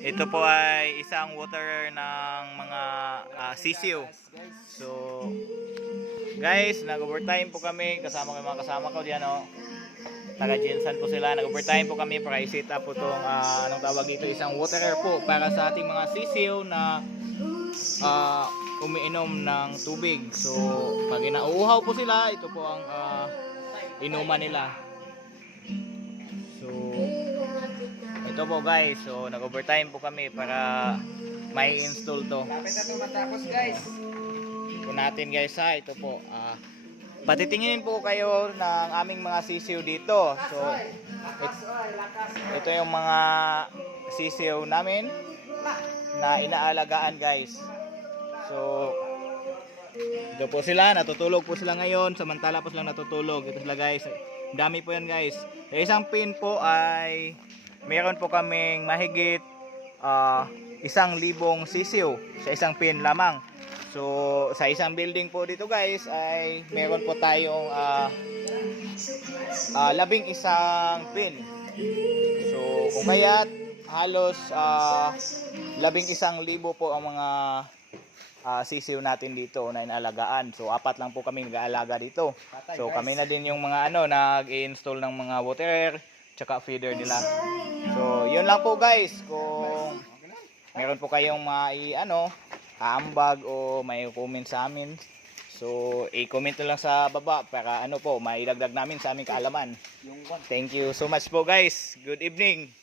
Ito po ay isang water ng mga sisiw. So, guys, nag-overtime po kami kasama ko mga kasama ko diyan, oh. Taga Jensen po sila. Nag-overtime po kami para i-set up po itong anong tawag dito, isang water po para sa ating mga sisiw na umiinom ng tubig. So, pag inauuhaw po sila, ito po ang inuman nila. So, ito po guys, so nag-overtime po kami para may install to. Lapit na ito matapos guys. Ito natin guys ha, ito po. Patitinginin po kayo ng aming mga sisiw dito. So, ito yung mga sisiw namin na inaalagaan guys. So, ito po sila, natutulog po sila ngayon. Samantala po sila natutulog. Ito sila guys. Dami po yan guys. Sa isang pin po ay meron po kaming mahigit 1,000 sisiw sa isang pin lamang. So sa isang building po dito guys ay meron po tayong 11 pin. So kung kaya't halos 11,000 po ang mga sisiw natin dito na inaalagaan. So 4 lang po kami nag-aalaga dito. So kami na din yung mga nag-i-install ng mga water tsaka feeder nila. So yun lang po guys. Kung meron po kayong aambag o may comment sa amin, so i-comment na lang sa baba para maidagdag namin sa aming kaalaman. Thank you so much po guys. Good evening.